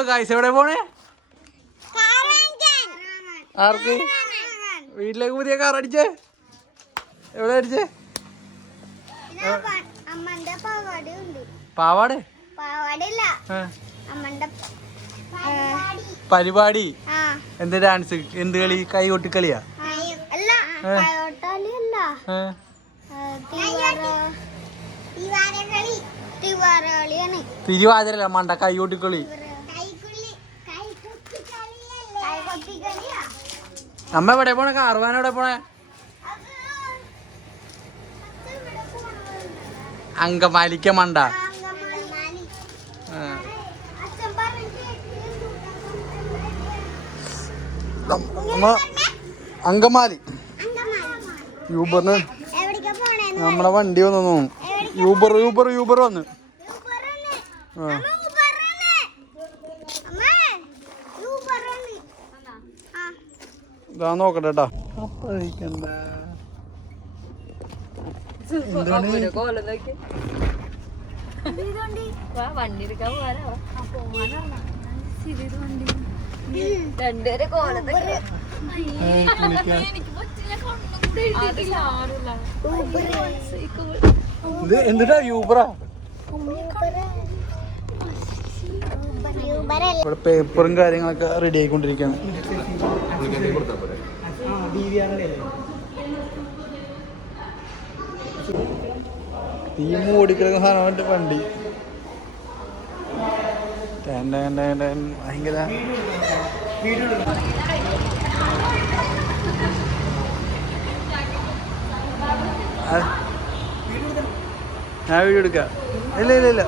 എവിടെ പോണേ? ആർക്ക്? വീട്ടിലേക്ക് പുതിയ കാർ അടിച്ചേ? എവിടെ അടിച്ചേ? പാവാട പരിപാടി എന്ത് ഡാൻസ് എന്ത് കളി? കൈ കൊട്ടിക്കളിയാ? തിരുവാതിരല്ല മണ്ട കൈ കൊട്ടിക്കളി. അമ്മ എവിടെ പോണേ? കാർവാൻ എവിടെ പോണേ? അങ്കമാലിക്ക മണ്ട. അങ്കമാലി യൂബറിന് നമ്മളെ വണ്ടി വന്നു തോന്നുന്നു. യൂബർ വന്ന് ഇതാ നോക്കട്ടെ കേട്ടാ. എന്തിനാ യൂബറാ? ഇവിടെ പേപ്പറും കാര്യങ്ങളൊക്കെ റെഡി ആയിക്കൊണ്ടിരിക്കുകയാണ്. തീ ഓടിക്കിടക്കുന്ന സാധനം വണ്ടി ഭയങ്കര. ഞാൻ വീഡിയോ എടുക്കാം. ഇല്ല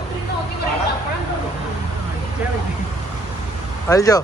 അയച്ചോ?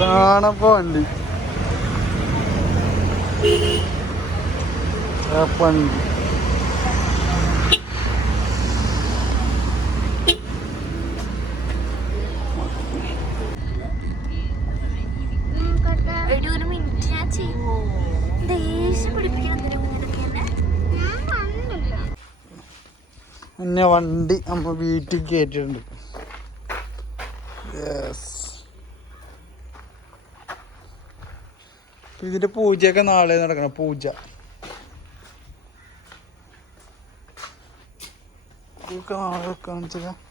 കാണപ്പോ വണ്ടി വണ്ടി പിന്നെ വണ്ടി നമ്മ വീട്ടിൽ കയറ്റിട്ടുണ്ട്. ഇതിന്റെ പൂജയൊക്കെ നാളെ നടക്കണം. പൂജ നാളെ വെക്കാന്ന് വെച്ചാൽ